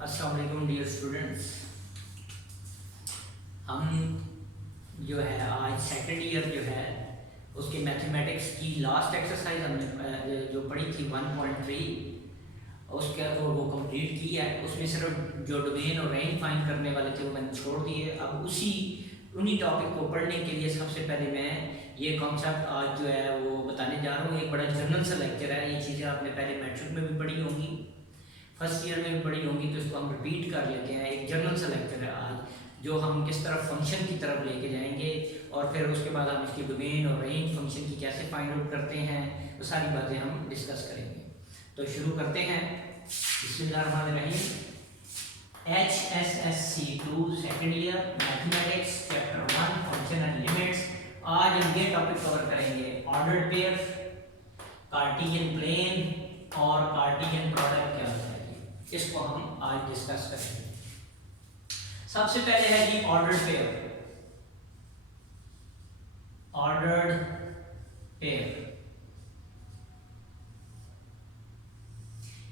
अस्सलाम वालेकुम dear students. हम जो है आज सेकंड ईयर जो है उसके मैथमेटिक्स की लास्ट एक्सरसाइज हमने जो पढ़ी थी 1.3 उसके वो कंप्लीट की है। उसमें सिर्फ जो डोमेन और रेंज फाइंड करने वाले थे वो मैंने छोड़ दिए। अब उन्हीं टॉपिक को पढ़ने के लिए सबसे पहले मैं ये कॉन्सेप्ट आज जो है वो बताने जा रहा हूँ। एक बड़ा जनरल सा लेक्चर है। ये चीज़ें आपने पहले मैट्रिक में भी पढ़ी होंगी, फर्स्ट ईयर में भी पढ़ी होंगी, तो इसको हम रिपीट कर लेते हैं। एक जनरल सा लेक्चर है आज, जो हम किस तरफ फंक्शन की तरफ लेके जाएंगे और फिर उसके बाद हम इसकी डोमेन और रेंज फंक्शन की कैसे फाइंड आउट करते हैं, वो सारी बातें हम डिस्कस करेंगे। तो शुरू करते हैं। बिस्मिल्लाहिर्रहमानिर्रहीम। HSSC2 second year mathematics chapter 1 function and limits. आज हम ये टॉपिक कवर करेंगे ऑर्डर्ड पेयर, कार्टेशियन प्लेन और कार्टेशियन प्रोडक्ट क्या होता है, इसको हम आज डिस्कस करेंगे। सबसे पहले है जी ऑर्डर्ड पेयर। ऑर्डर्ड पेयर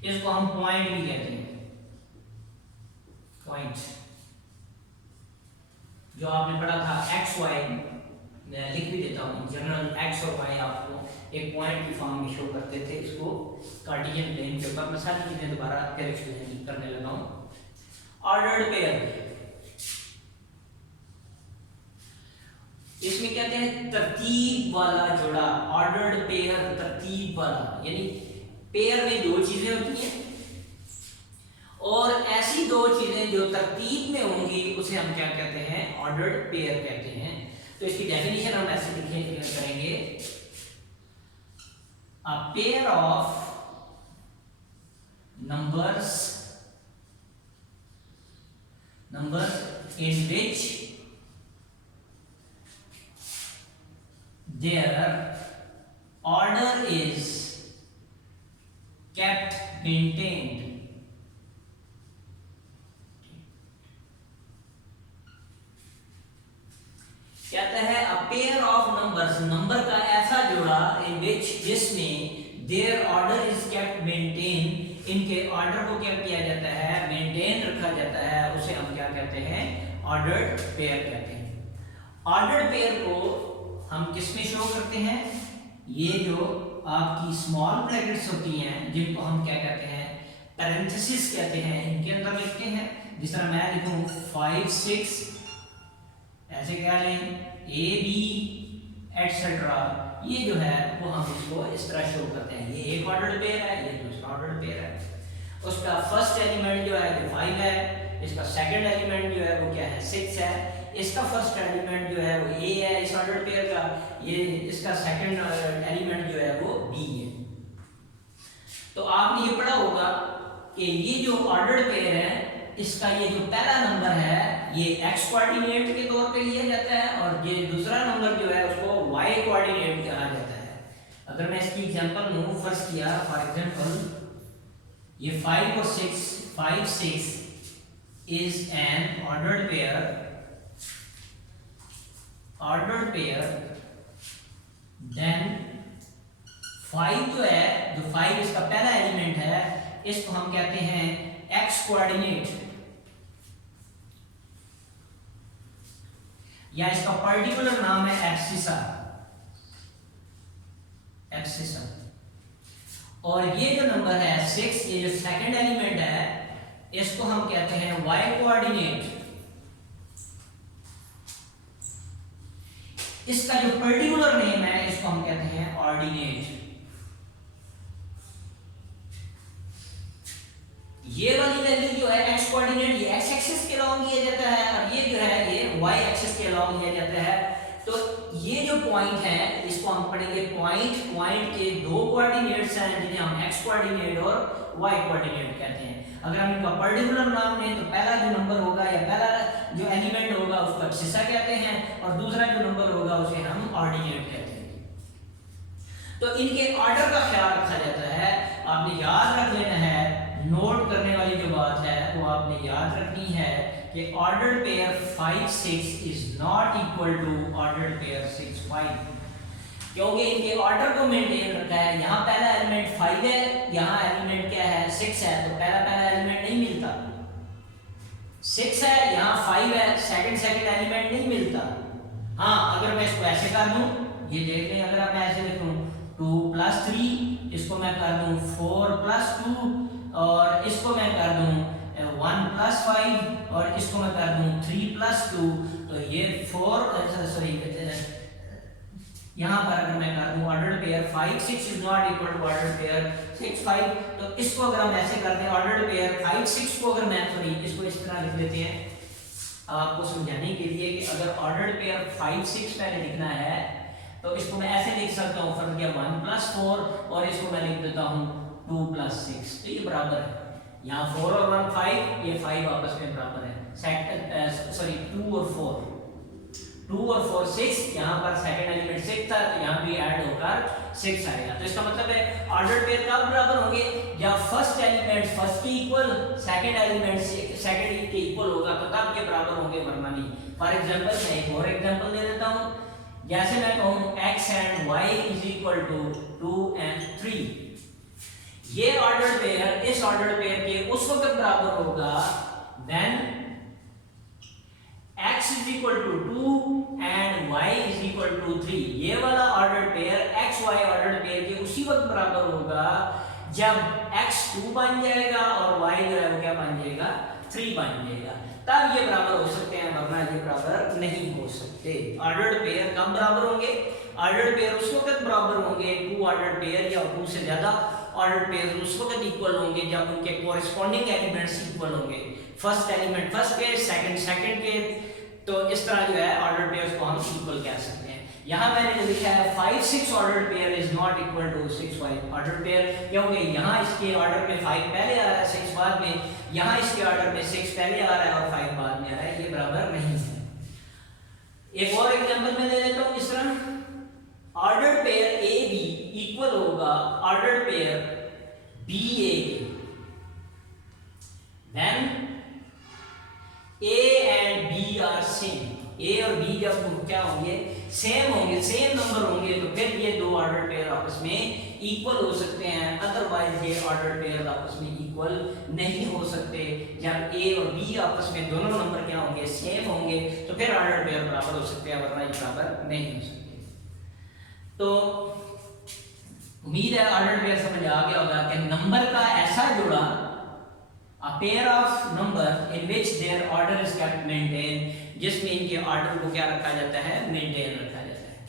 इसको हम पॉइंट भी कहते हैं। पॉइंट जो आपने पढ़ा था एक्स वाई, मैं लिख भी देता हूँ। जनरल एक्स और वाई आपको एक पॉइंट की फॉर्म में शो करते थे। इसको कार्टेशियन प्लेन के ऊपर मैं सारी चीजें दोबारा फिर एक्सप्लेन करने लगा हूँ। ऑर्डर्ड पेयर इसमें कहते हैं तरतीब वाला जोड़ा। ऑर्डर्ड पेयर तरतीब वाला, यानी पेयर में दो चीजें होती हैं और ऐसी दो चीजें जो तरतीब में होंगी उसे हम क्या कहते हैं, ऑर्डर्ड पेयर कहते हैं। तो इसकी डेफिनेशन हम ऐसे करेंगे, a pair of numbers in which their order is kept maintained. कहता है a pair of numbers, number का ऐसा जोड़ा in which जिसमें their order is kept maintained, इनके ऑर्डर को क्या किया जाता है, मेंटेन रखा जाता है, उसे हम क्या कहते हैं, ऑर्डर्ड पेयर कहते हैं। ऑर्डर्ड पेयर को हम किसमें शो करते हैं, ये जो आपकी स्मॉल ब्रैकेट्स होती हैं जिनको हम क्या कहते हैं, पैरेंथेसिस कहते हैं, इनके अंदर लिखते हैं। जिस तरह मैं लिखूं 5 6, ऐसे क्या लें ए बी एटसेट्रा, ये जो है वो हम इसको इस तरह शो करते हैं। ये एक ऑर्डर्ड पेयर है, ये दूसरा ऑर्डर्ड पेयर है। उसका फर्स्ट एलिमेंट जो है वो 5 है, इसका सेकंड एलिमेंट जो है वो क्या है 6 है। इसका फर्स्ट एलिमेंट जो है वो ए है इस ऑर्डर्ड पेयर का, ये इसका सेकंड एलिमेंट जो है वो बी है। तो आपने ये पढ़ा होगा कि ये जो ऑर्डर्ड पेयर है इसका ये जो पहला नंबर है ये x कोऑर्डिनेट के तौर पे लिया जाता है और ये दूसरा नंबर जो है उसको y कोऑर्डिनेट कहा जाता है। अगर मैं इसकी एग्जांपल लूं, फर्स्ट किया फॉर एग्जांपल ये 5 और 6, 5 6 is an ordered pair, then 5 जो है, जो 5 इसका पहला एलिमेंट है, इसको हम कहते हैं x कोऑर्डिनेट, या इसका पर्टिकुलर नाम है एब्सिसा। और ये जो नंबर है 6, ये जो सेकंड एलिमेंट है, इसको हम कहते हैं y कोऑर्डिनेट। इसका जो पर्टिकुलर नेम है इसको हम कहते हैं ऑर्डिनेट। ये वाली वैल्यू जो है x कोऑर्डिनेट, ये x एक्सिस के अलोंग लिया जाता है और ये जो है ये y एक्सिस के अलोंग लिया जाता है। तो ये जो पॉइंट है इसको हम पढ़ेंगे पॉइंट के दो कोऑर्डिनेट्स हैं जिन्हें हम x कोऑर्डिनेट और y कोऑर्डिनेट कहते हैं। अगर हम इनका पर्टिकुलर नाम लें तो पहला जो नंबर होगा या पहला जो एलिमेंट होगा उसको एब्सिसा कहते हैं और दूसरा जो नंबर होगा उसे हम ऑर्डिनेट कहते हैं। तो इनके ऑर्डर का ख्याल रखा जाता है। आपने याद रख लेना है, नोट करने वाली जो बात है वो आपने याद रखनी है कि ordered pair 5 6 is not equal to ordered pair 6 5, क्योंकि इनके ऑर्डर को मेंटेन रखा है। यहाँ पहला एलिमेंट 5 है, यहाँ एलिमेंट क्या है 6 है, तो पहला एलिमेंट नहीं मिलता। 6 है, यहाँ 5 है, सेकंड एलिमेंट नहीं मिलता। हाँ अगर मैं इसको ऐसे कर दूं, ये देख लें, अगर मैं ऐसे लिखूं 2 + 3, इसको मैं कर दूं 4 + 2, और इसको मैं कर दूं 1 + 5, और इसको मैं कर दूं 3 + 2, तो ये 4 सॉरी यहाँ पर अगर मैं कर दूं ordered pair 5 6 is not equal to ordered pair 6 5, तो इसको अगर हम ऐसे करते हैं ऑर्डर्ड पेयर 5 6 को अगर मैं सॉरी इसको इस तरह लिख लेते हैं आपको समझाने के लिए कि अगर ऑर्डर्ड पेयर 5 6 पहले लिखना है तो इसको मैं ऐसे लिख सकता हूँ, फर्क किया 1 + 4, और इसको मैं लिख देता हूँ 2 + 6, तो ये बराबर है, यहाँ 4 और 1 5, ये 5 आपस में बराबर है, सॉरी 2 और 4 6, यहाँ पर सेकंड एलिमेंट 6 था, तो यहाँ भी ऐड होकर 6 आएगा। तो इसका मतलब है ऑर्डर्ड पेयर कब बराबर होंगे, जब फर्स्ट एलिमेंट फर्स्ट के इक्वल, सेकंड एलिमेंट सेकंड के इक्वल होगा, तो तब ये बराबर होंगे, वरना नहीं। फॉर एग्जांपल मैं एक और एग्जांपल दे देता हूँ, जैसे मैं कहूँ x and y = 2 and 3, ये ऑर्डर्ड पेयर इस ऑर्डर्ड पेयर के उस वक्त बराबर होगा व्हेन x = 2 and y = 3। ये वाला ordered pair x y ordered pair के उसी वक्त बराबर होगा जब x 2 बन जाएगा और y जो है वो क्या बन जाएगा, 3 बन जाएगा, तब ये बराबर हो सकते हैं, वरना ये बराबर नहीं हो सकते। ऑर्डर्ड पेयर कब बराबर होंगे, ऑर्डर्ड पेयर उस वक्त बराबर होंगे, 2 ऑर्डर्ड पेयर या 2 से ज्यादा ऑर्डर्ड पेयर उस वक्त इक्वल होंगे जब उनके कोरिस्पोंडिंग एलिमेंट्स इक्वल होंगे, फर्स्ट एलिमेंट फर्स्ट के, सेकंड के, तो इस तरह जो है ऑर्डर्ड पेयर्स को हम इक्वल कह सकते हैं। यहाँ मैंने जो लिखा है 5 6 ordered pair is not equal to 6 5 ordered pair, क्योंकि यहाँ इसके ऑर्डर में 5 पहले आ रहा है 6 बाद में, यहाँ इसके ऑर्डर में 6 पहले आ रहा है और 5 बाद में आ रहा है, ये बराबर नहीं है। एक और एग्जांपल मैं दे देता हूँ, इस तरह ordered pair A B equal होगा ordered pair B A B, then A and B are same, A और B जब क्या होंगे, सेम होंगे, सेम नंबर होंगे, तो फिर ये दो ऑर्डर पेयर आपस में इक्वल हो सकते हैं, अदरवाइज ये ऑर्डर पेयर आपस में इक्वल नहीं हो सकते। जब A और B आपस में दोनों नंबर क्या होंगे, सेम होंगे, तो फिर ऑर्डर पेयर बराबर हो सकते हैं, वरना ये बराबर नहीं हो सकते। तो उम्मीद है ऑर्डर पेयर समझ आ गया होगा कि नंबर का ऐसा जोड़ा, a pair of number in which their order is kept maintained, जिसमें इनके ऑर्डर को क्या रखा जाता है, मेंटेन रखा जाता है।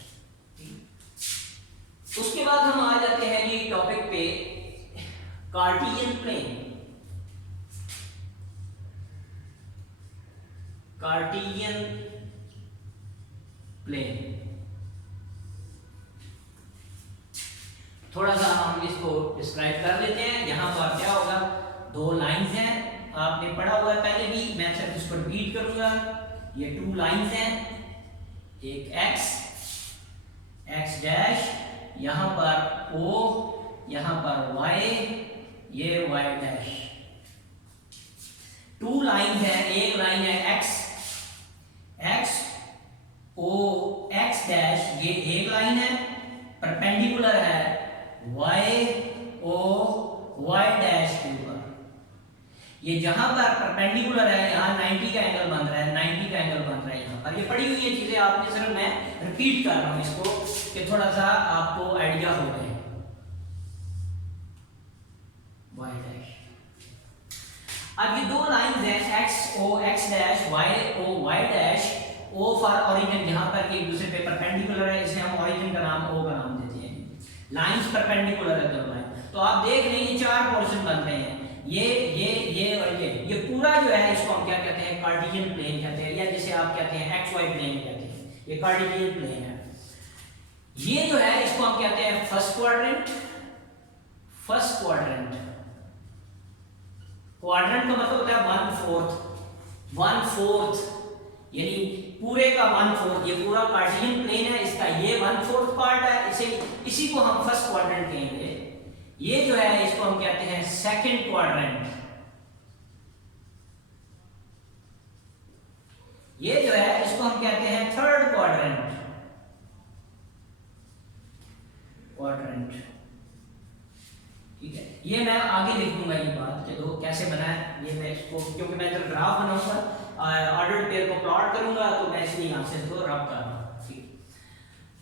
उसके बाद हम आ जाते हैं जी टॉपिक पे कार्टियन प्लेन। कार्टियन प्लेन थोड़ा सा हम इसको डिस्क्राइब कर लेते हैं। यहाँ पर क्या होगा, दो लाइंस हैं, आपने पढ़ा हुआ है पहले भी, मैं सिर्फ इसको रिपीट करूंगा। ये 2 लाइंस हैं, एक x डैश, यहाँ पर O, यहाँ पर y, ये y डैश। 2 लाइंस हैं, एक लाइन है x O x डैश, ये एक लाइन है, परपेंडिकुलर है y O y डैश के ऊपर। ये जहां पर परपेंडिकुलर है, यहाँ 90 का एंगल बन रहा है, 90 का एंगल बन रहा है यहाँ पर। ये पढ़ी हुई है चीजें, आपने सिर्फ मैं रिपीट कर रहा हूँ इसको कि थोड़ा सा आपको आइडिया हो जाए। y डैश, अब ये 2 लाइंस हैं, x o x dash, y o y dash. o for origin, जहां पर एक दूसरे पे परपेंडिकुलर है, इसे हम ओरिजिन का नाम o का नाम देते हैं। लाइंस परपेंडिकुलर है दोनों लाइन, तो आप देख रहे हैं ये 4 पोर्शन बन रहे हैं, ये और ये पूरा जो है इसको हम क्या कहते हैं, कार्टेशियन प्लेन कहते हैं, या जिसे आप कहते हैं XY प्लेन कहते हैं। ये कार्टेशियन प्लेन है। ये जो है इसको हम कहते हैं फर्स्ट क्वाड्रेंट। क्वाड्रेंट का मतलब होता है 1/4, यानी पूरे का 1/4। ये पूरा कार्टेशियन प्लेन है, इसका ये 1/4 पार्ट है, इसी को हम फर्स्ट क्वाड्रेंट कहेंगे। ये जो है इसको हम कहते हैं सेकंड क्वाड्रेंट। ये जो है इसको हम कहते हैं थर्ड क्वाड्रेंट। ठीक है, ये मैं आगे लिख दूंगा ये बात, चलो कैसे बना है ये मैं इसको, क्योंकि मैं जब ग्राफ बनाऊंगा ऑर्डर्ड पेयर को प्लॉट करूंगा तो मैं इसलिए यहाँ से इसको रब कर रहा हूँ, ठीक।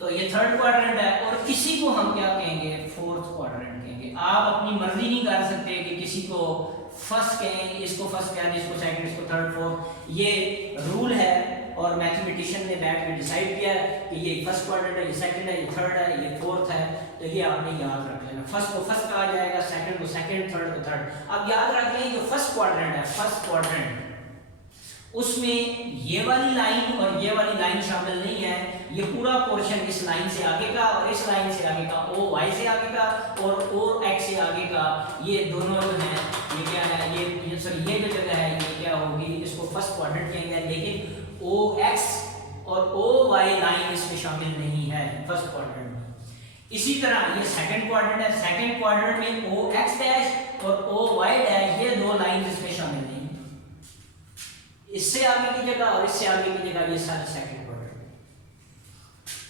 तो ये थर्ड क्वाड्रेंट है और इसी को हम क्या कहेंगे, फोर्थ क्वाड्रेंट कहेंगे। आप अपनी मर्जी नहीं कर सकते कि किसी को फर्स्ट कहें, इसको फर्स्ट कहें, इसको सेकंड, इसको थर्ड, फोर्थ। ये रूल है और मैथमेटिशियन ने बैठ के डिसाइड किया कि ये फर्स्ट क्वाड्रेंट है, ये सेकंड है, ये थर्ड है, ये फोर्थ है। तो ये आपने याद रख लेना, फर्स्ट को फर्स्ट कहा जाएगा, सेकंड को सेकंड, थर्ड को थर्ड। अब याद रख लें जो फर्स्ट क्वाड्रेंट है, फर्स्ट क्वाड्रेंट, उसमें ये वाली लाइन और ये वाली लाइन शामिल नहीं है। ये पूरा पोर्शन इस लाइन से आगे का और इस लाइन से आगे का, ओ वाई से आगे का और ओ एक्स से आगे का, ये दोनों जो हैं ये क्या है, ये सॉरी ये जो जगह है ये क्या होगी, इसको फर्स्ट क्वाड्रेंट कहेंगे। लेकिन ओ एक्स और ओ वाई लाइन इसमें शामिल नहीं है फर्स्ट क्वाड्रेंट में। इसी तरह ये सेकंड क्वाड्रेंट है, सेकंड क्वाड्रेंट में ओ एक्स डैश और ओ वाई डैश ये दो लाइन इसमें शामिल नहीं है। इससे आगे की जगह और इससे आगे की जगह ये सारे सेकंड क्वाड्रेंट।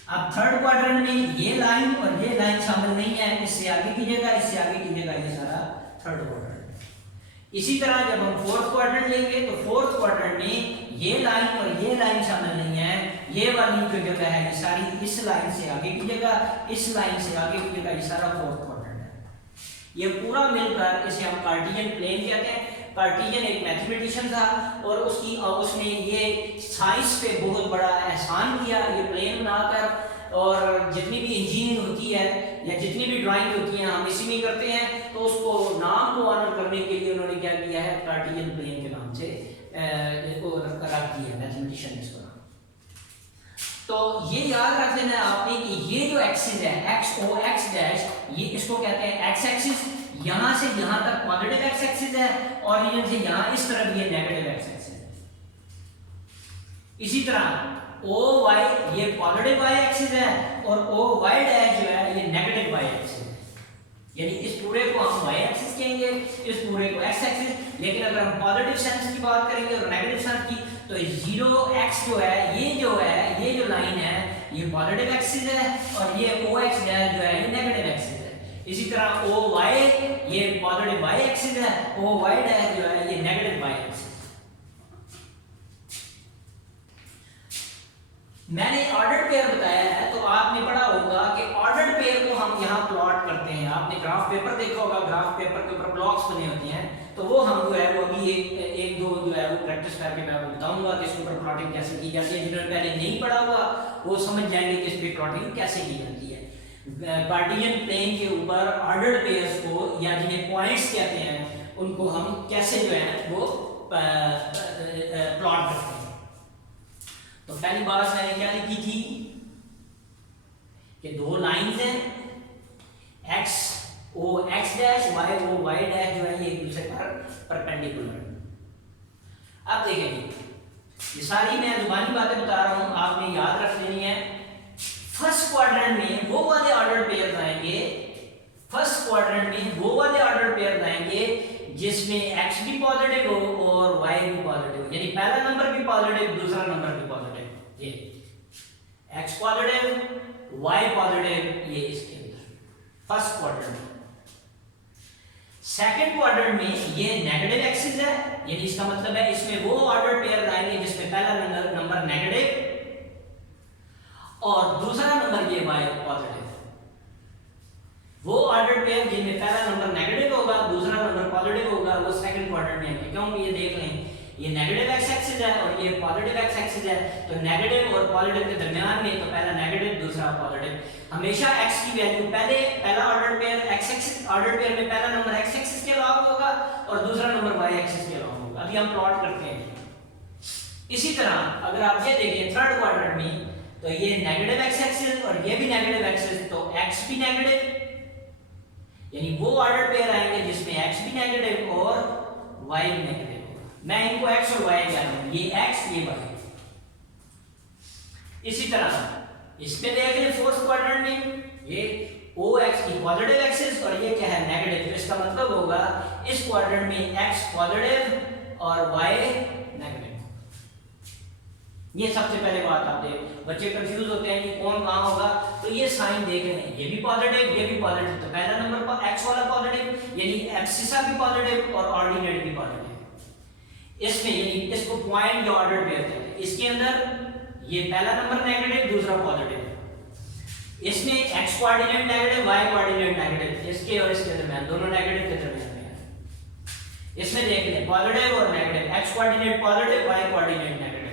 अब थर्ड क्वाड्रेंट में ये लाइन और ये लाइन शामिल नहीं है, इससे आगे की जगह, इससे आगे की जगह, ये सारा थर्ड क्वाड्रेंट। इसी तरह जब हम फोर्थ क्वाड्रेंट लेंगे तो फोर्थ क्वाड्रेंट में ये लाइन और ये लाइन शामिल नहीं है। ये वाली जो जगह है ये सारी इस लाइन से आगे की जगह, इस लाइन से आगे की जगह, ये सारा फोर्थ क्वाड्रेंट है। ये पूरा मिलकर इसे हम कार्टेशियन प्लेन कहते हैं। कार्टेशियन एक मैथमेटिशियन था और उसने ये साइंस पे बहुत बड़ा एहसान किया, ये प्लेन बनाकर। और जितनी भी इंजीनियरिंग होती है या जितनी भी ड्राइंग होती है हम इसी में करते हैं, तो उसको नाम को ऑनर करने के लिए उन्होंने क्या किया है, कार्टेशियन प्लेन के नाम से इसको रख दिया मैथमेटिशियन ने इसको। तो ये याद रख लेना आपने कि ये जो एक्सिस है एक्स ओ एक्स डैश, ये इसको कहते हैं एक्स एक्सिस। यहां से यहां तक पॉजिटिव एक्स एक्सिस है और यहां से यहां इस तरफ ये नेगेटिव एक्स एक्सिस है। इसी तरह ओ वाई ये पॉजिटिव वाई एक्सिस है और ओ वाई डैश जो है ये नेगेटिव वाई एक्सिस है। यानी इस पूरे को हम वाई एक्सिस कहेंगे, इस पूरे को एक्स एक्सिस। लेकिन अगर हम पॉजिटिव सेंस की बात करेंगे और नेगेटिव सेंस की, तो 0x जो है ये जो लाइन है ये पॉजिटिव एक्सिस है और ये OX डैश जो है ये नेगेटिव एक्सिस है। इसी तरह OY ये पॉजिटिव y एक्सिस है, OY डैश जो है ये नेगेटिव y एक्सिस। मैंने ऑर्डर्ड पेयर बताया है तो आपने पढ़ा होगा कि ऑर्डर्ड पेयर को हम यहाँ प्लॉट करते हैं। आपने ग्राफ पेपर देखा होगा, ग्राफ पेपर के ऊपर ब्लॉक्स बने होते हैं। तो वो हम जो है वो अभी एक दो जो है वो प्रैक्टिस करके मैं आपको बताऊंगा कि इसके ऊपर प्लॉटिंग कैसे की जाती है। जिन्होंने पहले नहीं पढ़ा हुआ वो समझ जाएंगे कि इस पे प्लॉटिंग कैसे की जाती है। कार्टेशियन प्लेन के ऊपर ऑर्डर्ड पेयर्स को या जिन्हें पॉइंट्स कहते हैं उनको हम कैसे जो है वो प्लॉट करते हैं। तो पहली बात मैंने क्या लिखी थी कि दो लाइंस हैं x o x dash y o y dash जो है ये एक दूसरे पर परपेंडिकुलर। अब देखेंगे ये सारी मैं जुबानी बातें बता रहा हूं, आपने याद रख लेनी है। फर्स्ट क्वाड्रेंट में वो वाले ऑर्डर पेयर आएंगे, फर्स्ट क्वाड्रेंट में वो वाले ऑर्डर पेयर आएंगे जिसमें x भी पॉजिटिव हो और y भी पॉजिटिव हो। यानी पहला नंबर भी पॉजिटिव, दूसरा नंबर भी पॉजिटिव। ये x पॉजिटिव y पॉजिटिव, ये इसके अंदर फर्स्ट क्वाड्रेंट। सेकंड क्वाड्रेंट में ये नेगेटिव एक्सिस है, यानी इसका मतलब है इसमें वो ऑर्डर पेयर आएंगे जिसमें पहला नंबर नेगेटिव और दूसरा नंबर ये y पॉजिटिव। वो ऑर्डर पेयर जिनमें पहला नंबर नेगेटिव होगा, दूसरा नंबर पॉजिटिव होगा, वो सेकंड क्वाड्रेंट में है। क्यों? ये देख लें, ये नेगेटिव एक्स एक्सिस है और ये पॉजिटिव एक्स एक्सिस है। तो नेगेटिव और पॉजिटिव के दरमियान में तो पहला नेगेटिव दूसरा पॉजिटिव। हमेशा x की वैल्यू पहला order pair x axis, order pair में पहला नंबर x एक्सिस के अलावा होगा और दूसरा नंबर y एक्सिस के अलावा होगा। अभी हम प्लॉट करते हैं। इसी तरह अगर आप ये देखें थर्ड क्वाड्रेंट में, तो ये नेगेटिव एक्स एक्सिस और ये भी नेगेटिव एक्सिस, तो x भी नेगेटिव, यानी वो ऑर्डर पेयर आएंगे जिसमें x भी नेगेटिव और y भी नेगेटिव। मैं इनको x और y कह रहा हूं, ये x ये y। इसी तरह इसमें देख लें फोर्थ क्वाड्रेंट में ये OX की पॉजिटिव एक्सिस और ये क्या है नेगेटिव। इसका मतलब होगा इस क्वाड्रेंट में x पॉजिटिव और y नेगेटिव। ये सबसे पहले बात आप देख, बच्चे कंफ्यूज होते हैं कि कौन कहां होगा। तो ये साइन देख रहे हैं, ये भी पॉजिटिव ये भी पॉजिटिव। तो पहला नंबर पर x वाला पॉजिटिव, यानी एब्सिसा भी पॉजिटिव और ऑर्डिनेट भी पॉजिटिव। इसमें यानी इसको पॉइंट या ऑर्डर पेयर कहते हैं। इसके अंदर ये पहला नंबर नेगेटिव, दूसरा पॉजिटिव, इसमें x coordinate negative, y coordinate negative, इसके और इसके दरमियान दोनों नेगेटिव के दरमियान में है। इसमें देख लें पॉजिटिव और negative, x coordinate positive, y coordinate negative.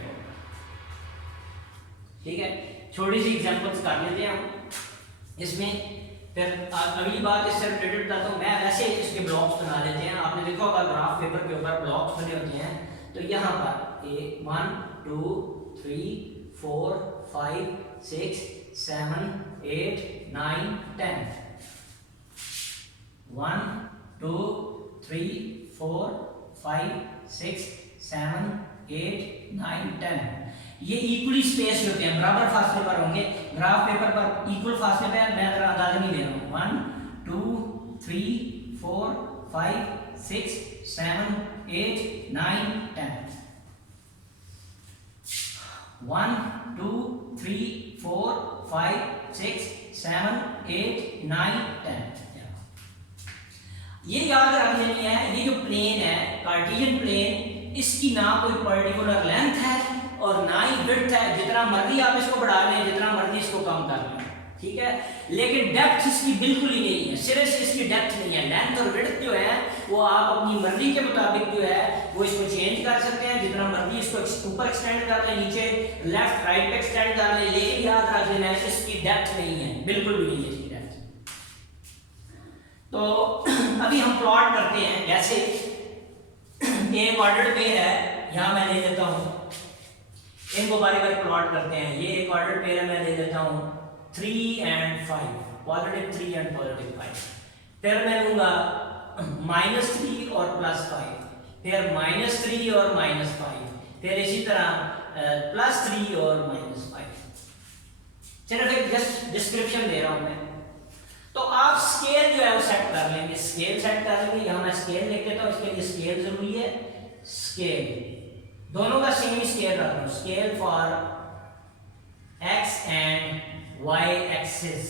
ठीक है, छोटी सी एग्जांपल्स कर लेते हैं हम इसमें, फिर अगली बात इससे रिलेटेड बताता हूँ। मैं वैसे इसके ब्लॉक्स बना लेते हैं। आपने देखा होगा ग्राफ पेपर के ऊपर ब्लॉक्स बने होते हैं, तो यहाँ पर 1 2 3 4 5 6 7 8 9 10, 1 2 3 4 5 6 7 8 9 10। ये इक्वली स्पेस होते हैं, बराबर फासले पर होंगे। ग्राफ पेपर पर इक्वल फासले पे मैं जरा अंदाजा नहीं ले रहा हूँ। 1 2 3 4 5 6 7 8 9 10, 1 2 3 4 5 6 7 8 9 10। ये याद रख लेनी है, ये जो प्लेन है कार्टेशियन प्लेन, इसकी ना कोई पर्टिकुलर लेंथ है और ना ही विड्थ है। जितना मर्जी आप इसको बढ़ा लें, जितना मर्जी इसको कम कर लें, ठीक है, लेकिन डेप्थ इसकी बिल्कुल ही नहीं है, सिरे से इसकी डेप्थ नहीं है। लेंथ और विड्थ जो है वो आप अपनी मर्जी के मुताबिक जो है वो इसको चेंज कर सकते हैं। जितना मर्जी इसको ऊपर एक्सटेंड कर लें, नीचे लेफ्ट राइट पे एक्सटेंड कर लें, लेकिन याद रख लेना है इसकी डेप्थ नहीं है, बिल्कुल भी नहीं है इसकी डेप्थ। तो अभी हम प्लॉट करते हैं। जैसे एक ऑर्डर पेयर है, यहाँ मैं ले लेता हूँ, इनको बारी बारी प्लॉट करते हैं। ये एक ऑर्डर पेयर है, मैं ले लेता हूँ 3 and 5, पॉजिटिव 3 and पॉजिटिव 5। फिर मैं लूंगा -3 और +5, फिर -3 और -5, फिर इसी तरह +3 और -5। सिर्फ एक जस्ट डिस्क्रिप्शन दे रहा हूं मैं। तो आप स्केल जो है वो सेट कर लेंगे, स्केल सेट कर लेंगे। यहां मैं स्केल लिख देता हूं, इसके लिए स्केल जरूरी है। स्केल दोनों का सेम स्केल रख लो, scale for x and y axis.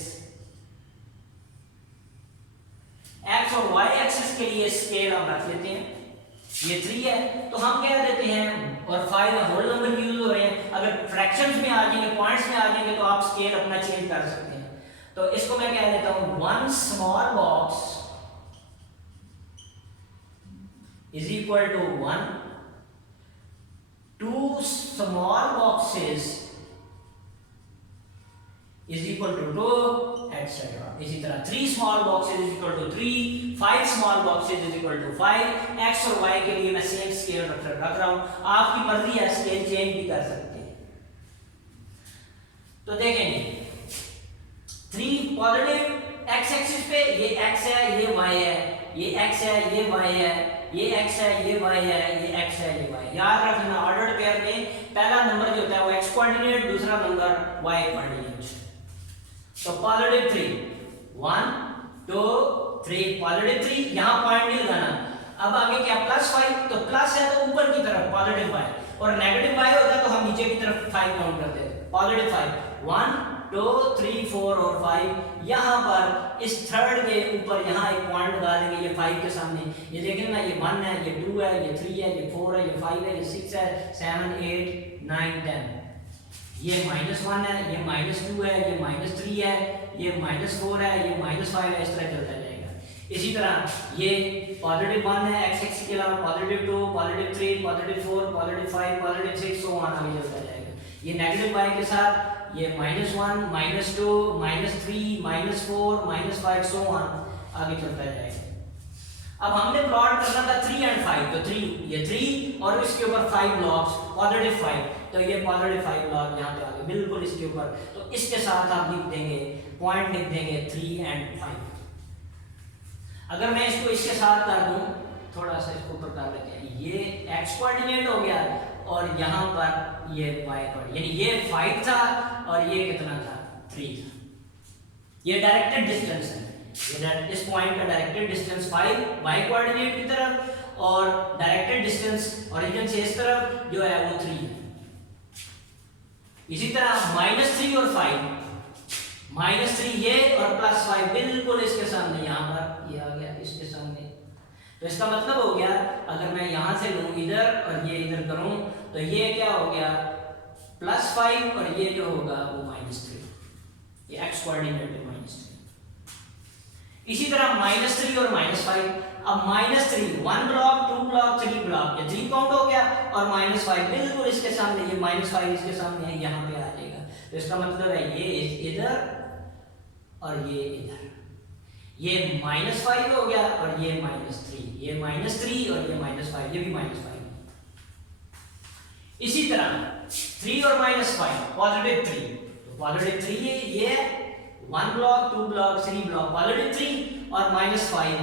x और y एक्सिस के लिए स्केल हम रख लेते हैं, ये 3 है तो हम क्या देते हैं, और 5 होल नंबर यूज हो रहे हैं। अगर फ्रैक्शंस में आ जाएंगे, पॉइंट्स में आ जाएंगे, तो आप स्केल अपना चेंज कर सकते हैं। तो इसको मैं कह देता हूं 1 small box is equal to 1, 2 small boxes is equal to 2, etc. इसी तरह 3 small boxes is equal to 3, 5 small boxes is equal to 5। x और y के लिए मैं सेम स्केल रख रहा हूं, आपकी मर्जी है स्केल चेंज भी कर सकते हैं। तो देखेंगे 3 पॉजिटिव x एक्सिस पे ये x है, ये y है, ये x है, ये y है, ये x है, ये y है, ये x है, ये y। याद रखना ऑर्डर्ड पेयर में पहला नंबर जो होता है वो x कोऑर्डिनेट, दूसरा नंबर y कोऑर्डिनेट। तो पॉजिटिव 3, 1 2 3, पॉजिटिव 3, यहां पॉइंट नहीं लगाना। अब आगे क्या +5, तो प्लस है तो ऊपर की तरफ पॉजिटिव 5, और नेगेटिव 5 होता है तो हम नीचे की तरफ 5 काउंट करते हैं। पॉजिटिव 5, 1 2 3 4 और 5। यहाँ पर इस थर्ड के ऊपर यहाँ एक पॉइंट लगा देंगे, ये 5 के सामने। ये देखें ना, ये 1 है, ये 2 है, ये 3 है, ये 4 है, ये 5 है, ये 6 है, 7 8 9 10। ये -1 है, ये -2 है, ये -3 है, ये -4 है, ये -5 है, इस तरह चलता जाएगा। इसी तरह ये पॉजिटिव 1 है x एक्सिस के अलावा, positive 2, positive 3, positive 4, positive 5, positive 6, so on आगे चलता जाएगा। ये नेगेटिव y के साथ ये -1 -2 -3 -4 -5, सो ऑन आगे चलता जाएगा। अब हमने प्लॉट करना था 3 and 5, तो 3, ये 3 और इसके ऊपर 5 ब्लॉक्स, पॉजिटिव 5, तो ये पॉजिटिव 5 ब्लॉक यहाँ पे आ गए बिल्कुल इसके ऊपर। तो इसके साथ आप लिख देंगे, पॉइंट लिख देंगे 3 and 5। अगर मैं इसको इसके साथ कर दूं, थोड़ा सा इसको ऊपर कर लेते हैं, ये x कोऑर्डिनेट हो गया और यहाँ पर ये y कोऑर्डिनेट, यानी ये 5 था और ये कितना था, 3 था। ये डायरेक्टेड डिस्टेंस है, ये इस पॉइंट का डायरेक्टेड डिस्टेंस 5 y कोऑर्डिनेट की तरफ, और डायरेक्टेड डिस्टेंस ओरिजिन से इस तरफ जो है वो 3 है। इसी तरह -3 और 5, -3 ये और +5 बिल्कुल इसके सामने, यहाँ पर ये आ गया इसके सामने। तो इसका मतलब हो गया, अगर मैं यहाँ से लूँ इधर और ये इधर करूँ तो ये क्या हो गया +5 और ये जो होगा वो -3, ये x कोऑर्डिनेट में -3। इसी तरह -3 और -5, अब -3 1 ब्लॉक 2 ब्लॉक 3 ब्लॉक, ये 3 काउंट हो गया, और -5 बिल्कुल इसके सामने, ये -5 इसके सामने है, यहाँ पे आ जाएगा। तो इसका मतलब है ये इधर और ये इधर, ये -5 हो गया और ये -3, ये -3 और ये -5, ये भी -5। इसी तरह 3 और -5 +3, तो +3 ये 1 ब्लॉक 2 ब्लॉक 3 ब्लॉक +3 और -5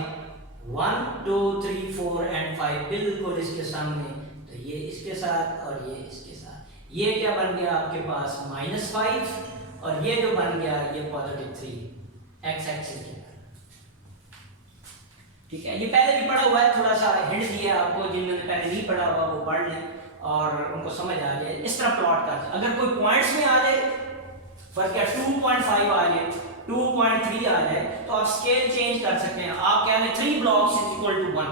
1 2 3 4 एंड 5 बिल्कुल इसके सामने, तो ये इसके साथ और ये इसके साथ, ये क्या बन गया आपके पास -5 और ये जो बन गया ये +3 x एक्सिस के। ठीक है, ये पहले भी पढ़ा हुआ है, थोड़ा सा हिंट दिया आपको, जिन्होंने पहले नहीं पढ़ा हुआ वो पढ़ लें और उनको समझ आ जाए। इस तरह प्लॉट कर, अगर कोई पॉइंट्स में आ जाए, फर्क क्या 2.5 आ जाए 2.3 आ जाए, तो आप स्केल चेंज कर सकते हैं। आप कह लें 3 ब्लॉक्स = 1,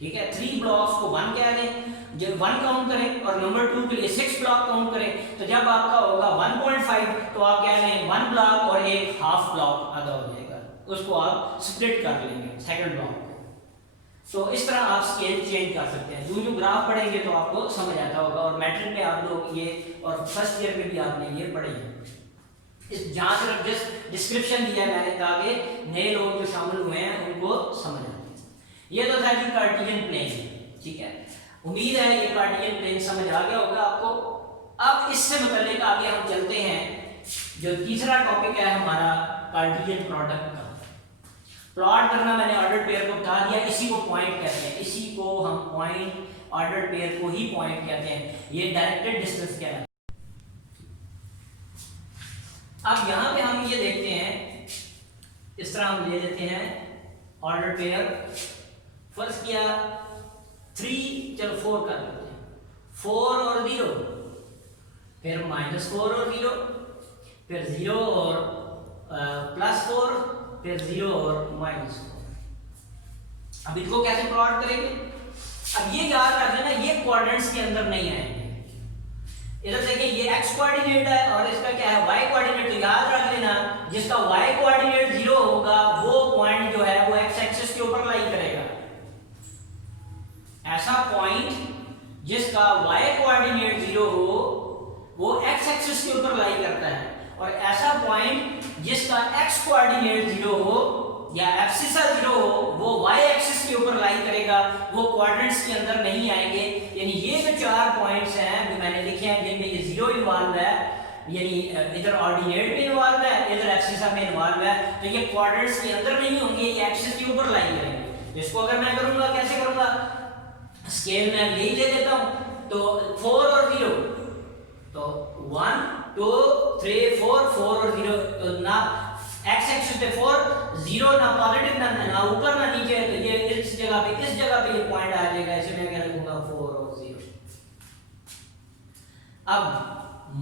ठीक है, 3 ब्लॉक्स को 1 कह लें, जब 1 काउंट करें और नंबर 2 के लिए 6 ब्लॉक काउंट करें, तो जब आपका होगा 1.5 तो आप कह लें 1 ब्लॉक और एक हाफ ब्लॉक आधा हो जाएगा, उसको आप स्प्लिट कर लेंगे सेकंड ब्लॉक को। तो इस तरह आप स्केल चेंज कर सकते हैं। जो ग्राफ पढ़ेंगे तो आपको समझ आता होगा, और मैट्रिक में आप लोग ये, और फर्स्ट ईयर में भी आपने ये पढ़े हैं। इस जहां सिर्फ जस्ट डिस्क्रिप्शन दिया है मैंने, ताकि नए लोग जो शामिल हुए हैं उनको समझ आए। ये तो था कि कार्टेशियन प्लेन, ठीक है, उम्मीद है ये कार्टेशियन प्लेन समझ आ गया होगा आपको। अब इससे मुताल्लिक आगे हम चलते हैं, जो तीसरा टॉपिक है हमारा कार्टेशियन प्रोडक्ट का। प्लॉट करना मैंने ऑर्डर पेयर को बता दिया, इसी को पॉइंट कहते हैं, इसी को हम पॉइंट, ऑर्डर पेयर को ही पॉइंट कहते हैं। ये डायरेक्टेड डिस्टेंस क्या है। अब यहां पे हम ये देखते हैं, इस तरह हम ले लेते हैं ऑर्डर पेयर, फर्स्ट किया 3, चलो 4 कर लेते हैं, 4 और 0, फिर -4 और 0, फिर 0 और +4, फिर 0 और -4। अब इनको कैसे प्लॉट करेंगे? अब ये याद रख लेना, ये क्वाड्रेंट्स के अंदर नहीं आएंगे। इधर देखिए ये x कोऑर्डिनेट है और इसका क्या है y कोऑर्डिनेट, तो याद रख लेना जिसका y कोऑर्डिनेट 0 होगा वो पॉइंट जो है वो x एक्सिस के ऊपर लाई करेगा। ऐसा पॉइंट जिसका y कोऑर्डिनेट 0 हो वो x एक्सिस के ऊपर लाई करता है, और ऐसा पॉइंट जिसका x कोऑर्डिनेट 0 हो या एब्सिसा 0 हो वो y एक्सिस के ऊपर लाई करेगा, वो क्वाड्रेंट्स के अंदर नहीं आएंगे। यानी ये जो 4 पॉइंट्स हैं जो मैंने लिखे हैं जिनमें ये 0 इन्वॉल्व है, यानी इधर ऑर्डिनेट में इन्वॉल्व है, इधर एब्सिसा में इन्वॉल्व है, तो ये क्वाड्रेंट्स के अंदर नहीं होंगे, ये एक्सिस के ऊपर लाई करेंगे। इसको अगर मैं करूंगा, कैसे करूंगा, स्केल में यही ले लेता हूं, तो 4 और 0, तो 1 2 3 4 4 और 0, तो ना x एक्सिस पे 4 0 ना पॉजिटिव ना ऊपर ना नीचे, तो ये इस जगह पे ये पॉइंट आ जाएगा, इसे मैं क्या लिखूंगा 4 और 0। अब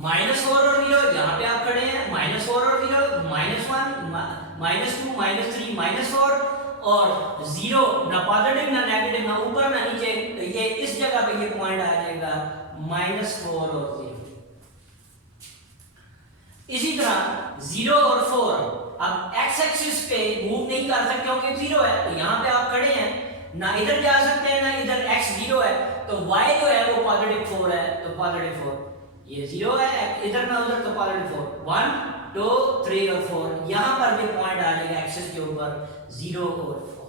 -4 और 0 यहां पे आप खड़े हैं, -4 और 0 -1 -2 -3 -4 और 0 ना पॉजिटिव ना नेगेटिव ना ऊपर ना नीचे, तो ये इस जगह पे ये पॉइंट आ जाएगा -4 और 0। इसी तरह 0 और 4 अब x एक्सिस पे मूव नहीं कर सकते क्योंकि 0 है, तो यहां पे आप खड़े हैं, ना इधर जा सकते हैं ना इधर, x 0 है, तो y जो है वो +4 है, तो +4, ये 0 है इधर ना उधर, तो +4, 1 2 3 और 4, यहां पर ये पॉइंट आ जाएगा एक्सिस के ऊपर 0 और 4,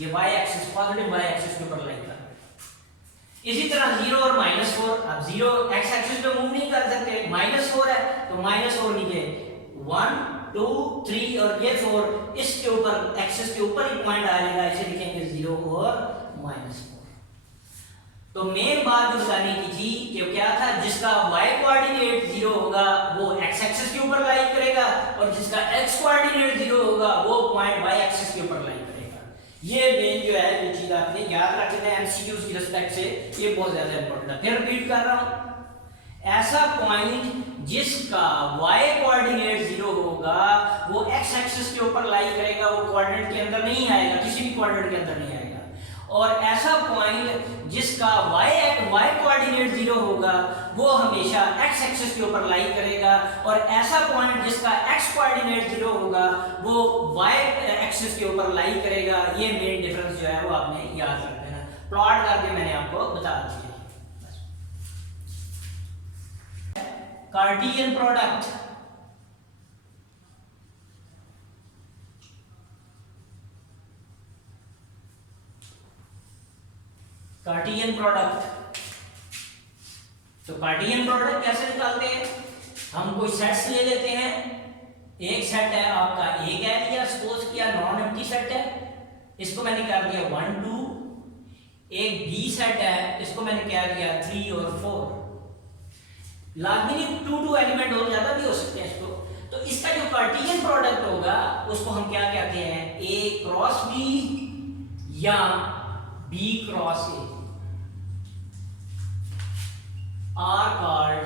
ये y axis, positive y axis के ऊपर लाइन कर। इसी तरह 0 और -4, अब 0 x एक्सिस पे मूव नहीं कर सकते, -4 है तो -4 नीचे, 1 2 3 और ये 4 इसके ऊपर एक्सिस के ऊपर ही पॉइंट आ जाएगा, इसे लिखेंगे 0 और -4। तो मेन बात जो बताने की थी कि क्या था, जिसका y कोऑर्डिनेट 0 होगा वो x एक्सिस के ऊपर लाई करेगा, और जिसका x कोऑर्डिनेट 0 होगा वो पॉइंट y एक्सिस के ऊपर लाई करेगा। ये मेन जो है ये चीज आपने याद रखना है एमसीक्यूज की रिस्पेक्ट से, ये बहुत ज्यादा इंपॉर्टेंट है। फिर रिपीट कर रहा हूं, ऐसा पॉइंट जिसका y कोऑर्डिनेट 0 होगा वो x एक्सिस के ऊपर लाई करेगा, वो कोऑर्डिनेट के अंदर नहीं आएगा, किसी भी कोऑर्डिनेट के अंदर नहीं आएगा। और ऐसा पॉइंट जिसका y कोऑर्डिनेट 0 होगा वो हमेशा x एक्सिस के ऊपर लाई करेगा, और ऐसा पॉइंट जिसका x कोऑर्डिनेट 0 होगा वो y एक्सिस के ऊपर लाई करेगा। ये मेन डिफरेंस जो है वो आपने याद रख देना, प्लॉट करके मैंने आपको बता दिया। Cartesian product, Cartesian product. तो कार्टेशियन प्रोडक्ट कैसे निकालते हैं? हम कोई सेट्स ले लेते हैं। एक सेट है आपका ए कह लिया, सपोज किया नॉन एम्प्टी सेट है, इसको मैंने क्या दिया 1 2। एक बी सेट है, इसको मैंने क्या दिया 3 और 4। लाजमी 2 एलिमेंट हो, ज्यादा भी हो सकते हैं इसको। तो इसका जो कार्टेशियन प्रोडक्ट होगा उसको हम क्या कहते हैं, ए क्रॉस बी या B cross A are called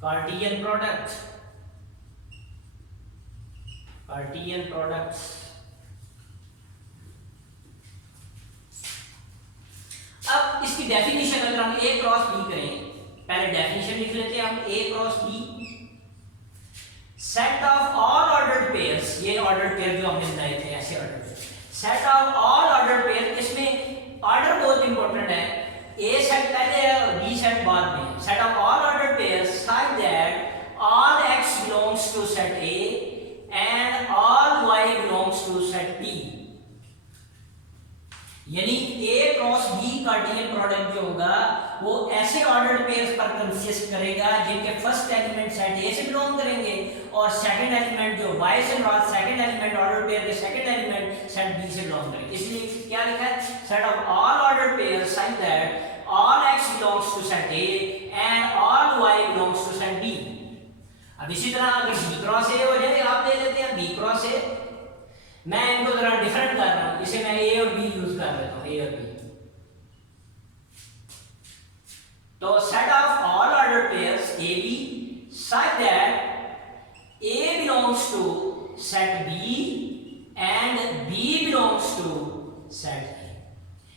Cartesian product. Cartesian products. अब इसकी डेफिनेशन अगर हम ए क्रॉस बी करें, पहले डेफिनेशन लिख लेते हैं हम। A cross B, set of all ordered pairs, ये ऑर्डर्ड पेयर जो हमने बनाए थे ऐसे order pair, set of all ordered pair. इसमें ऑर्डर बहुत इंपॉर्टेंट है, ए सेट पहले है और बी सेट बाद में। Set of all ordered pairs such that all x belongs to set A and all y belongs to set b। यानी A cross B Cartesian product जो होगा वो ऐसे ऑर्डर्ड पेयर्स पर कंसिस्ट करेगा जिनके फर्स्ट एलिमेंट सेट ए से belong करेंगे और सेकंड एलिमेंट जो y से मुराद सेकंड एलिमेंट ऑर्डर्ड पेयर के सेकंड एलिमेंट सेट बी से बिलोंग करेंगे। इसलिए क्या लिखा है, set of all ordered pairs such that all x belongs to set A and all y belongs to set B। अब इसी तरह अगर B क्रॉस A हो जाए, आप ले लेते हैं B क्रॉस A, मैं इनको जरा डिफरेंट कर रहा हूं, इसे मैं A और B यूज कर लेता हूं, A और B। तो set of all ordered pairs A B such that A belongs to set B and B belongs to set A।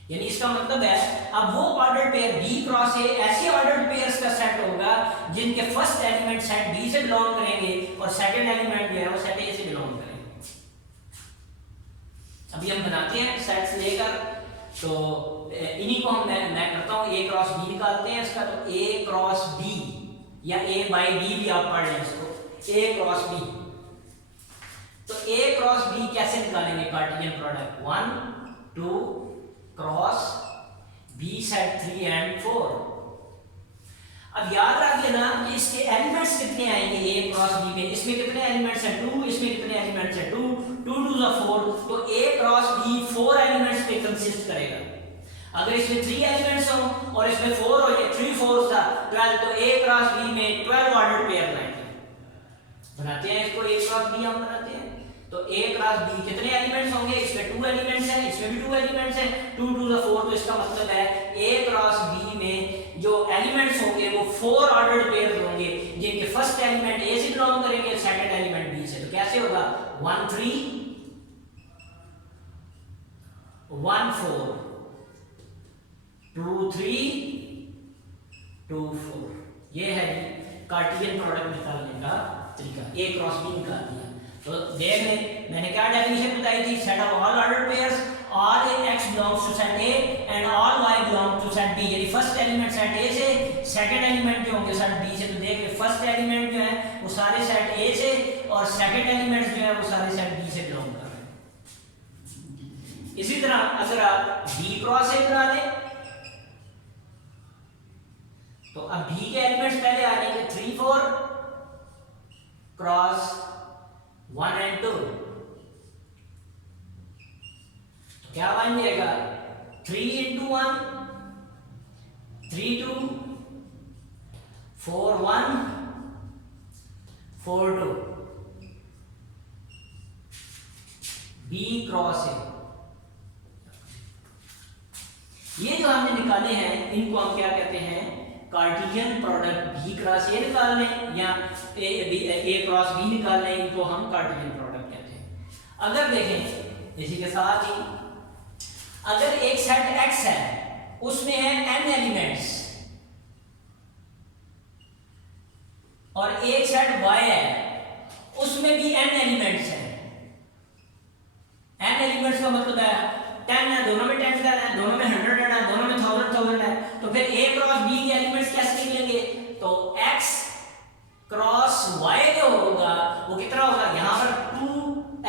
यानी इसका मतलब है अब वो ordered pair B cross A ऐसे ऑर्डर्ड पेयर्स का सेट होगा जिनके फर्स्ट एलिमेंट सेट बी से बिलोंग करेंगे और सेकंड एलिमेंट जो है वो सेट ए से बिलोंग करेंगे। अभी हम बनाते हैं सेट्स लेकर, तो इन्हीं को मैं करता हूं, ए क्रॉस बी निकालते हैं इसका। तो ए क्रॉस बी या ए बाई बी भी आप पढ़ लें इसको, ए क्रॉस बी। तो ए क्रॉस बी कैसे निकालेंगे Cartesian product, 1 2 cross B set 3 and 4। अब याद रख लेना कि इसके एलिमेंट्स कितने आएंगे ए क्रॉस बी में, इसमें कितने एलिमेंट्स हैं 2, इसमें कितने एलिमेंट्स हैं 2 2 2 4। तो ए क्रॉस बी 4 एलिमेंट्स पे कंसिस्ट करेगा। अगर इसमें 3 एलिमेंट्स हो और इसमें 4 हो जाए, 3 4 था 12, तो ए क्रॉस बी में 12 ऑर्डर्ड पेयर लाएंगे। बनाते हैं इसको, ए क्रॉस बी हम बनाते हैं। तो ए क्रॉस बी कितने एलिमेंट्स होंगे, इसमें 2 एलिमेंट्स हैं, इसमें भी 2 एलिमेंट्स हैं, 2 2 4। तो इसका मतलब है ए क्रॉस बी में जो एलिमेंट्स होंगे वो 4 ऑर्डर्ड पेयर्स होंगे जिनके फर्स्ट एलिमेंट ए से बिलोंग करेंगे, सेकंड एलिमेंट बी से। तो कैसे होगा 1 3 1 4 2 3 2 4। ये है कार्टेशियन प्रोडक्ट निकालने का तरीका, ए क्रॉस बी निकाल दिया। तो देख लें मैंने क्या डेफिनेशन बताई थी, set of all ordered pairs all x belongs to set A and all y belongs to set B। यानी फर्स्ट एलिमेंट सेट A से, सेकंड एलिमेंट जो होंगे सेट B से। तो देख ले फर्स्ट एलिमेंट जो है वो सारे सेट A से और सेकंड एलिमेंट जो है वो सारे सेट B से बिलोंग कर रहे हैं। इसी तरह अगर आप B क्रॉस A बना लें तो अब B के एलिमेंट्स पहले आ जाएंगे 3 4 क्रॉस 1 एंड 2। क्या बन जाएगा 3 into 1 3 2 4 1 4 2 B क्रॉस है। ये जो हमने निकाले हैं इनको हम क्या कहते हैं Cartesian product B cross A निकाल लें या A क्रॉस B निकाल लें, इनको हम कार्टेशियन प्रोडक्ट कहते हैं। अगर देखें इसी के साथ ही अगर एक सेट X है उसमें है n एलिमेंट्स और एक सेट Y है उसमें भी n एलिमेंट्स हैं। n एलिमेंट्स का मतलब है 10 है, दोनों में 10 है, दोनों में 100 है, दोनों में 1000 है, तो फिर A क्रॉस B के एलिमेंट्स कैसे निकलेंगे? तो X क्रॉस Y जो होगा वो कितना होगा? यहाँ पर 2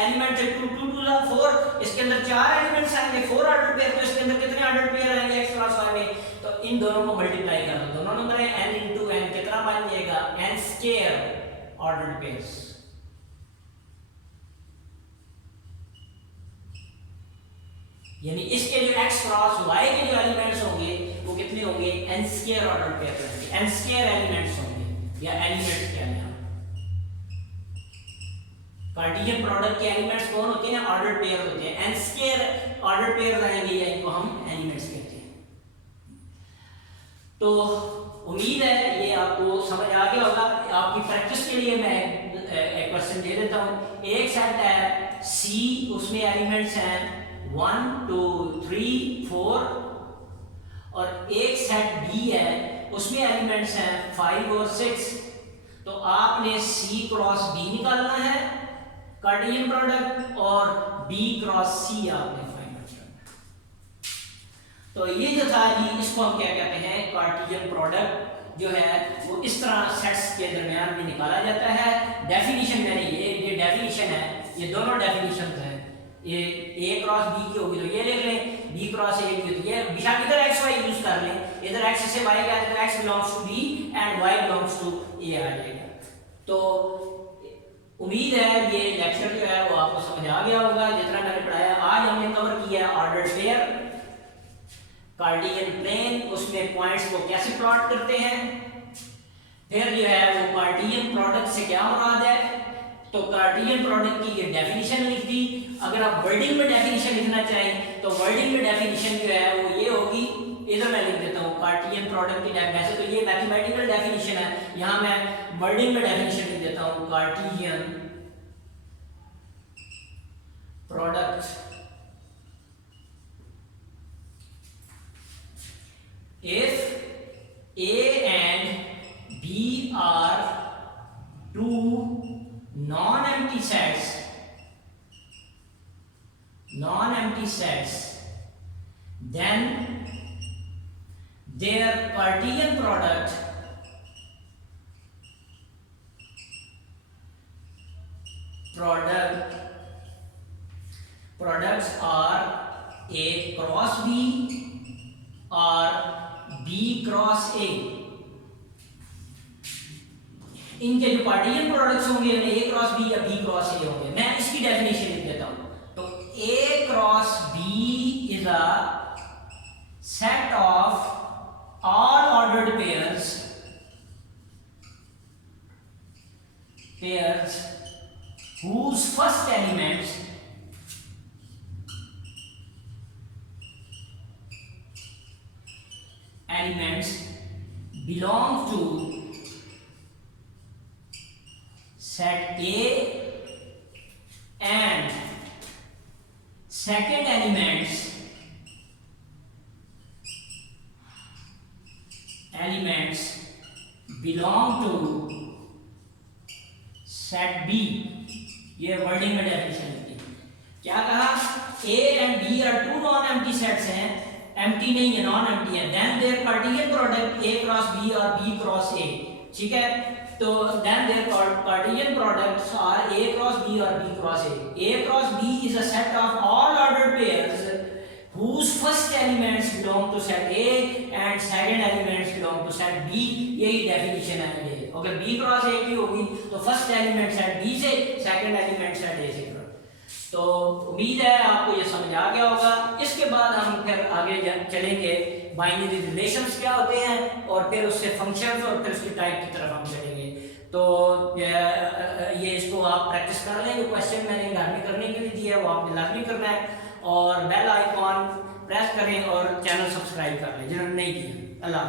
एलिमेंट है, 2 2 2 4, इसके अंदर 4 एलिमेंट्स आएंगे, 4 ऑर्डर पेयर, तो इसके अंदर कितने ऑर्डर पेयर आएंगे X क्रॉस Y में? तो इन दोनों को मल्टीप्लाई कर दो, दोनों नंबर है n into n, कितना बन जाएगा? n square order pairs. यानी इसके जो x क्रॉस y के जो एलिमेंट्स होंगे वो कितने होंगे? n स्क्वायर ऑर्डर पेयर होंगे, n स्क्वायर एलिमेंट्स होंगे या एलिमेंट्स क्या है? कार्टेशियन प्रोडक्ट के एलिमेंट्स कौन होते हैं? ऑर्डर पेयर होते हैं, n स्क्वायर ऑर्डर पेयर रहेंगे या इनको हम एलिमेंट्स कहते हैं। तो उम्मीद है ये आपको समझ आ गया होगा। आपकी प्रैक्टिस के लिए मैं एक क्वेश्चन दे देता हूँ। एक सेट है C, उसमें एलिमेंट्स हैं 1 2 3 4 और एक सेट B है उसमें एलिमेंट्स हैं 5 और 6। तो आपने C क्रॉस B निकालना है कार्टेशियन प्रोडक्ट और B क्रॉस C आपने फाइंड आउट करना है। तो ये जो था जी इसको हम क्या कहते हैं? कार्टेशियन प्रोडक्ट जो है वो इस तरह सेट्स के दरमियान में निकाला जाता है। डेफिनेशन मैंने ये डेफिनेशन है, ये दोनों डेफिनेशन है। ये A क्रॉस B की होगी तो ये लिख लें, B क्रॉस A की तो ये बेशक इधर x y यूज कर लें, इधर x से y गया तो x belongs to B and y belongs to A आ जाएगा। तो उम्मीद है ये लेक्चर जो है वो आपको समझ आ गया होगा। जितना मैंने पढ़ाया आज हमने कवर किया ऑर्डर पेयर, कार्टेशियन प्लेन, उसमें पॉइंट्स को कैसे प्लॉट करते हैं, फिर जो है वो कार्टेशियन प्रोडक्ट से क्या मुराद है, तो कार्टेशियन प्रोडक्ट की ये डेफिनेशन लिख दी। अगर आप वर्डिंग में डेफिनेशन लिखना चाहें तो वर्डिंग में डेफिनेशन जो है वो ये होगी, इधर मैं लिख देता हूँ कार्टेशियन प्रोडक्ट की वैसे तो ये मैथमेटिकल डेफिनेशन है, यहाँ मैं वर्डिंग में डेफिनेशन लिख देता हूँ। Cartesian product if A and B are two non-empty sets, then their Cartesian products are A cross B or B cross A। इनके जो कार्टेशियन प्रोडक्ट्स होंगे A क्रॉस B या B क्रॉस A होंगे। मैं इसकी डेफिनेशन लिख देता हूं। तो A cross B is a set of all ordered pairs whose first elements belong to set A and second elements belong to set B। ये wording में डेफिनेशन लिखी। क्या कहा? A and B are two non-empty sets हैं, empty नहीं है, non empty है। then their Cartesian product A cross B or B cross A, ठीक है? तो then their Cartesian products are A cross B or B cross A। A cross B is a set of all ordered pairs whose first elements belong to set A and second elements belong to set B। यही definition है ये। अगर B cross A की होगी तो first element set B से, second element set A से। तो उम्मीद है आपको ये समझ आ गया होगा। इसके बाद हम फिर आगे चलेंगे बाइनरी रिलेशंस क्या होते हैं और फिर उससे फंक्शंस और फिर उसकी टाइप की तरफ हम चलेंगे। तो ये इसको आप प्रैक्टिस कर लें। जो क्वेश्चन मैंने घर में करने के लिए दिया है वो आपने लाजमी करना है और बेल आइकॉन प्रेस करें और चैनल सब्सक्राइब कर लें जिन्होंने नहीं किया। अल्लाह।